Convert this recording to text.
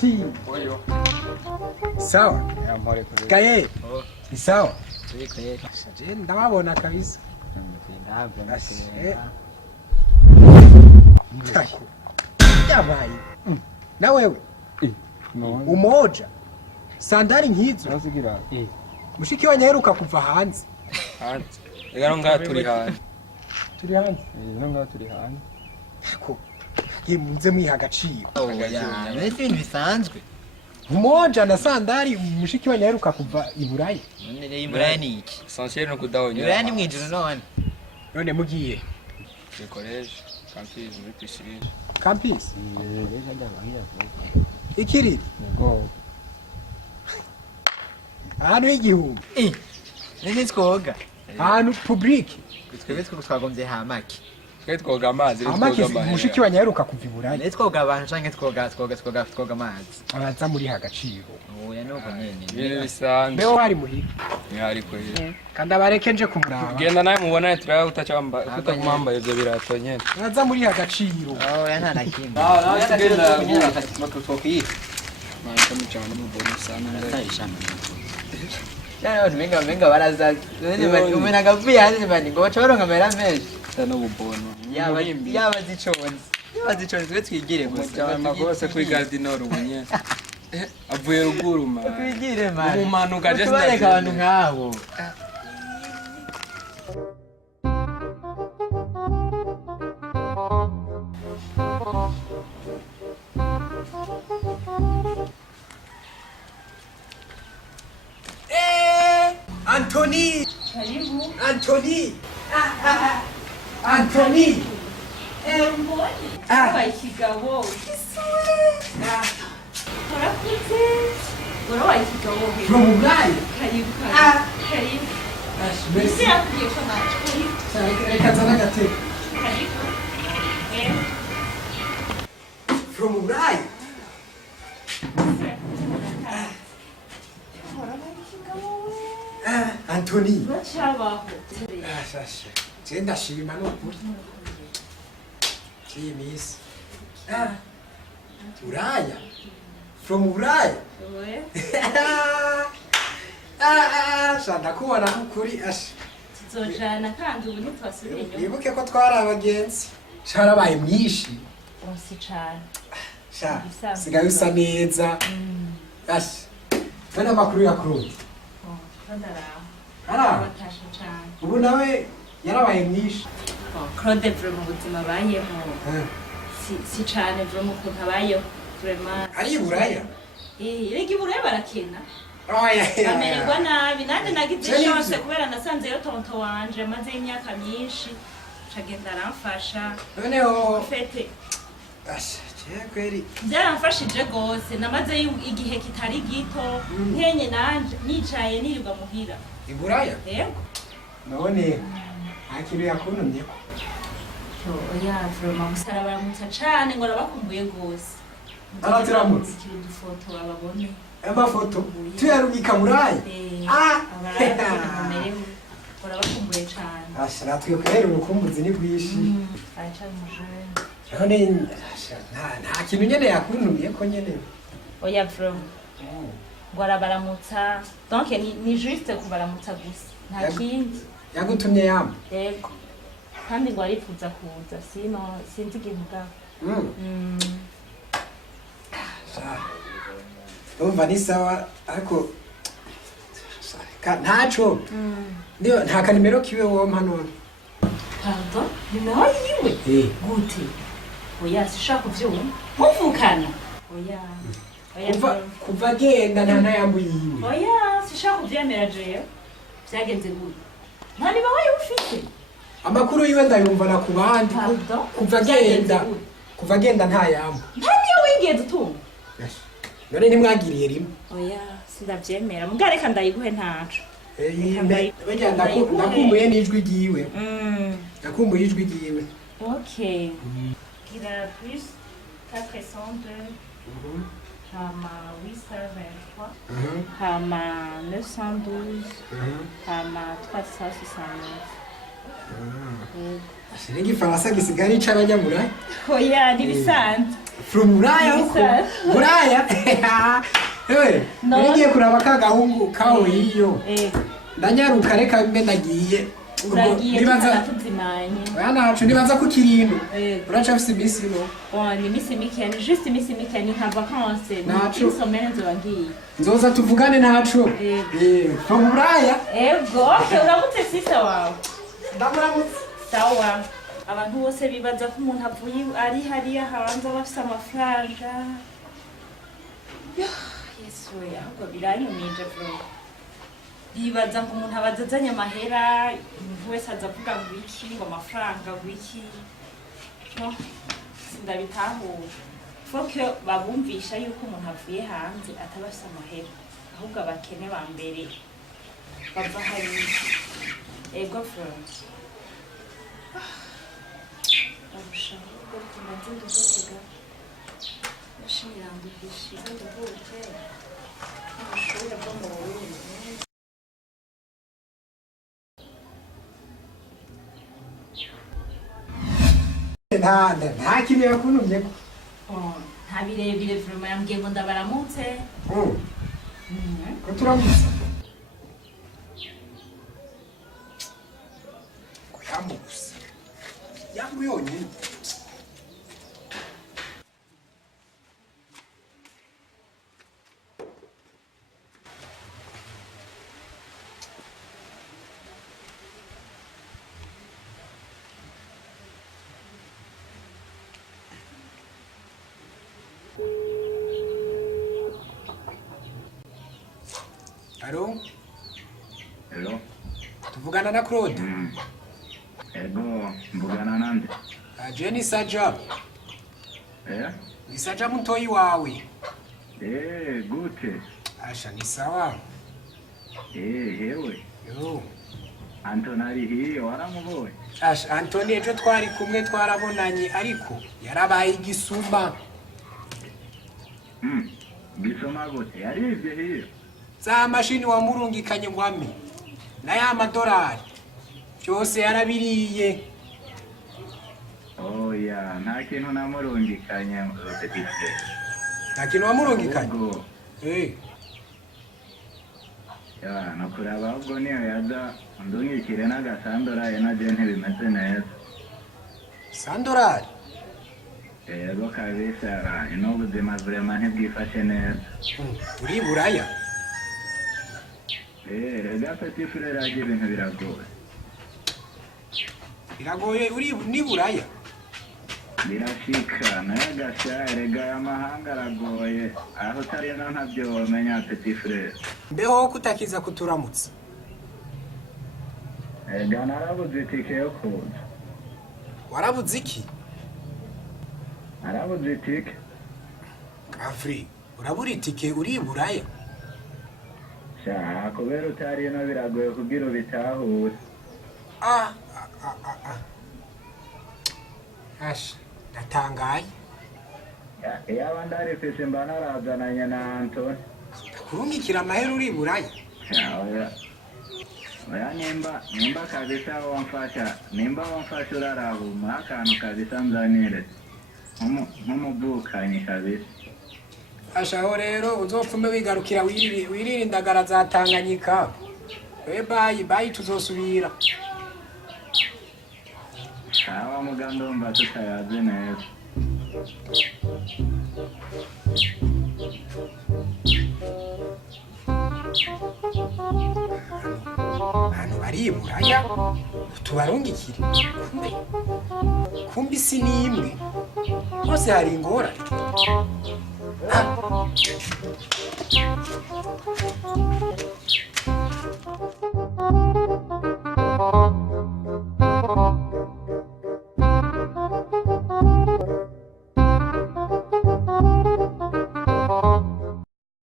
Biti. Oyo. Sawa. Ya mpore kuri. Kaye. Oh. Ni sawa. Kweli. Je ndababona kabisa. Yabaye. Na wewe. Umoja. Sandari nkizo. Nasigira. Mushiki wanyu aheruka kuva hanze. Hanze. Ega nga turi hanze. Turi hanze. Nga turi hanze. Ko muze mwiha agaciro. Oya, ni ibintu bisanzwe. Umoja na Sandari mushiki wanyu aheruka kuva i Burayi. None Iburaya ni iki? Essentiel no kudahonyora. Iburaya ni mwijuru none. None mugiye. Ku college, campus muri piscine. Campus. Ikiri. Ngo. Ahantu h'igihumbi. Nini twoga? Ahantu public. Twebwe twagombye hamaki. Twe twoga amazi, Amaki mushiki wanyu aheruka kuva i Burayi. Ne twoga abantu canke twoga amazi. Abaza muri agaciro. Oya nuko nyene. Ibintu bisanzwe. Beho hari muhira. Ntihari kweli. Kandi abareke nje kumuraba. Genda nawe mubona turaho utacamba utakumwambaye ivyo birato nyene. Abaza muri agaciro. Oya nta nakimwe. Tugenda makutokii. Manta mucana mubona sana. Tayishana. Yaro menga baraza. None umena agavuye hanze bani ngo baca baronka amera menshi. Sana ububono. Yaba ziconze twe twigire gusa. Amagose kuri Gardinor ubunye. Avuye ruguru ma. Twigire man. Umumanuka je Tubareka abantu nkabo. Anthony! Karibu. Anthony! Anthony! Mbonye. Wabaye ikigabo. Warakuze. Warabaye ikigabo. From Burayi? Karibu. Karibu. Merci. Isi yakubwiye ko naje. Karibu. Reka nzana agatebe. Karibu. From Burayi? Warabaye ikigabo we. Anthony. Uracabaho. Je ndashima n'ukuri. Iyi minsi. Buraya? From Buraya? Oya. Shanda kubona kuri asha. Tuzojana kandi ubu ntitwasubira inyuma. Wibuke ko twari abagenzi. Sharabaye mwishi. Onsi cane. Sha, sigaye usa neza. Asha. Kana makuru ya Claude. Ndaraho. Ara. Batashe cane. Ubu nawe yarabaye mwishi. Claude vraiment ubuzima abayemo. Si cane vraiment ukuntu abayeho. Vraiment. Ari Buraya? Rega Iburaya barakena. Oya. Amererwa nabi nanjye nagize chance kubera nasanzeyo tonto wanje amaze imyaka myinshi cagenda aramfasha Noneho fete asha kweri byaramfashije gose namaze igihe kitari gito nkenye nanje nicaye nirirwa muhira Iburaya? yego none akiru yakuntumye ko oya vraiment musara baramutsa cane ngo arabakumbuye gose aratiramutse udufoto bababone amafoto tuyarungika Buraya abarabamerewe barabakumbuye cane asha natwe kwera urukumbuzi ni bwishi aracari mujene none asha nta kintu nyene yakuntumye ko nyene oya vraiment ngo arabaramutsa donc ni juste kubaramutsa gusa nta kindi yagutumye yamba yego kandi ngo arifuza kuza sino sinzi ikintu bwabo umva ni sawa ariko ntaco ndio nta kanimero kiwe wompa none pardon nimero yiwe gute oya sishaka kuvyumva muvukana oya kuva agenda nta ntayambu yiwe oya sishaka kuvyemera jewe vyagenze gute nta nimero yiwe ufite amakuru yiwe ndayumva na ku bandi kuva agenda ntayambu nta niyo wigeze utumva none nimwagiriye rimwe oya sindavyemera mbwa reka ndayiguhe ntaco nakumbuye n'ijwi ryiwe nakumbuye ijwi ryiwe okay gira plus 402 hama 823 hama 912 hama 369 Shira igifaransa gisigaye c'abanyamura. Oya nibisanzwe. From Buraya huko. Buraya. Ewe, ngiye kuraba ka gahungu kawe hiyo. Ndanyaruka reka mbe ndagiye. Uzagiye tuzimanye. Bana hacu nibaza ku kirindu. Uracha afise imisi no. Ni imisi mike, ni juste imisi mike ni nka vacances. Nacu. Ni somene nzobagiye. Nzoza tuvugane nacu. From Buraya. Ego, uramutse sisa wawe. Ndamuramutse. Sawa. Abantu bose bibaza ko umuntu avuye ari hariya hanze bafise amafaranga. Yesu ahubwo biranyumije bro. Bibaza ngo umuntu abazazanye amahera, umuntu wese azavuga ngo iki, ngo amafaranga ngo iki. No, sindabitahura. Foke babumvisha yuko umuntu avuye hanze atabafise amahera. Ahubwo abakene ba mbere bava hariya. Ego friends. Arushaho kuko ndanze nduzotega. Yashimirango bishize nduvute. Amashuri ava mu Burundi. Nta kintu yakuntumye ko. Nta birebire vraiment yambwiye ngo ndabaramutse. Ko turamutse. Ko yambugusa. Yambu yonyine. Allô? Hello? Tuvugana na Claude. Ego, mbugana nande? Jenny Saja. Ni Saja mtoi wawe. Gute. Asha ni sawa. Hewe. Yo. Antonari hiyo waramuboye. Asha Anthony ejo twari kumwe twarabonanye ariko yarabaye igisuma. Gisoma gute? Yarivye hiyo. Za mashini wamurungikanye ngwami. Na ya madolari. Cyose yarabiriye. Oya, nta kintu namurungikanye mutete. Nta kintu wamurungikanye? Ya, nakuraba ubwo niyo yaza ndungikire n'agasandorari na je ntibimeze neza. Sandorari? Ego kabisa, ino ubuzima vraiment ntibwifashe neza. Uri Buraya? Rega petit frère aje ibintu biragoye. Biragoye uri ni Buraya? Birashika, nayo gasha, rega amahanga aragoye. Aho utari no ntabyo wamenya petit frère. Mbeho kutakiza kuturamutsa. Ega narabuze itike yo kuza. Warabuze iki? Narabuze itike. Afri, urabura itike uri Buraya? Sha, kubera utari no biragoye kugira ubitahure. Asha, ndatangaye. Yaba ndarifise mba narazananye na Anthony. Kurungikira amahera uri Buraya? Oya nimba kabisa wamfasha urarabuma akantu kabisa nzanire. Nk'umuvukanyi kabisa. Ashaho rero uzopfume wigarukira wirira indagara za Tanganyika. Bye tuzosubira. Awa mugando mba tutayaze neza. Hano bari Buraya tubarungikire. Kumbi si nimwe. Hose hari ingorane.